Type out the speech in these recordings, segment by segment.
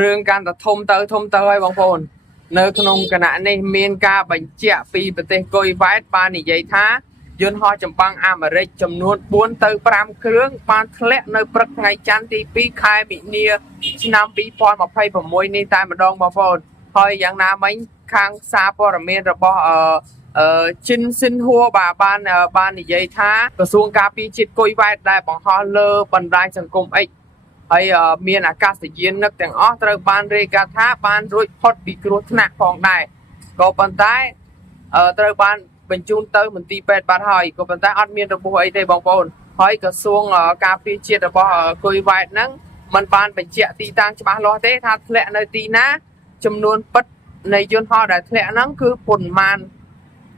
រឿងកាន់តែធំទៅហើយបងប្អូននៅក្នុងគណៈនេះមានការបញ្ជាក់ពីប្រទេសគុយវ៉ែតបាននិយាយថាយន្តហោះចម្បាំងអាមេរិកចំនួន4ទៅ5គ្រឿងបានធ្លាក់នៅព្រឹកថ្ងៃច័ន្ទទី2ខែមិនិនាឆ្នាំ2026នេះតែម្ដងបងប្អូនហើយយ៉ាងណាមិញខាងសារព័ត៌មានរបស់ជីនស៊ិនហួរបាននិយាយថាក្រសួងការពារជាតិគុយវ៉ែតដែលបង្ហោះលើបណ្ដាញសង្គម X ហើយមានអាកាសយាននឹកទាំងអស់ត្រូវបានរាយការណ៍ថាបានរួចផុតពីគ្រោះថ្នាក់ផងដែរក៏ប៉ុន្តែត្រូវបានបញ្ជូនទៅមន្ទីរពេទ្យបាត់ហើយក៏ប៉ុន្តែអត់មានរបួសអីទេបងប្អូនហើយក្រសួងការពារជាតិរបស់គុយវ៉ែតហ្នឹងมันបានបញ្ជាក់ទីតាំងច្បាស់លាស់ទេថាធ្លាក់នៅទីណាចំនួនពិតនៃយន្តហោះដែលធ្លាក់ហ្នឹងគឺប៉ុន្មាន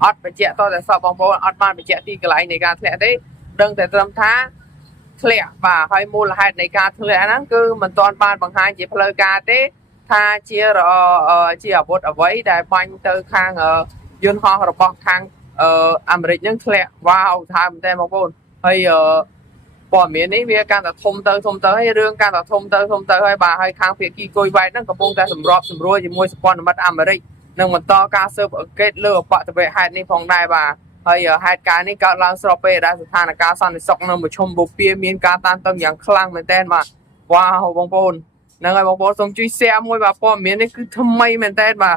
អត់បញ្ជាក់តតែសពបងប្អូនអត់បានបញ្ជាក់ទីកន្លែងនៃការធ្លាក់ទេដឹងតែត្រឹមថាធ្លាក់បាទហើយមូលហេតុនៃការធ្លាក់ហ្នឹងគឺមិនទាន់បានបង្ហាញជាផ្លូវការទេថាជាអាវុធអ្វីដែលបាញ់ទៅខាងយន្តហោះរបស់ខាងអាមេរិកហ្នឹងធ្លាក់វ៉ាវថាមែនទេបងប្អូនហើយព័ត៌មាននេះវាកាន់តែធំទៅហើយរឿងកាន់តែធំទៅហើយបាទហើយខាងភាគីគុយវ៉ែតហ្នឹងកំពុងតែសម្របសម្រួលជាមួយសម្ព័ន្ធមិត្តអាមេរិកនឹងបន្តការស៊ើបអង្កេតលើអបតវហេតុនេះផងដែរបាទហើយហេតុការណ៍នេះកើតឡើងស្របពេលដែលស្ថានភាពសន្តិសុខនៅមជ្ឈមបូព៌ាមានការតានតឹងយ៉ាងខ្លាំងមែនទែនបាទវ៉ាវបងប្អូនហ្នឹងហើយបងប្អូនសូមជួយ share មួយបាទព័ត៌មាននេះគឺថ្មីមែនទែនបាទ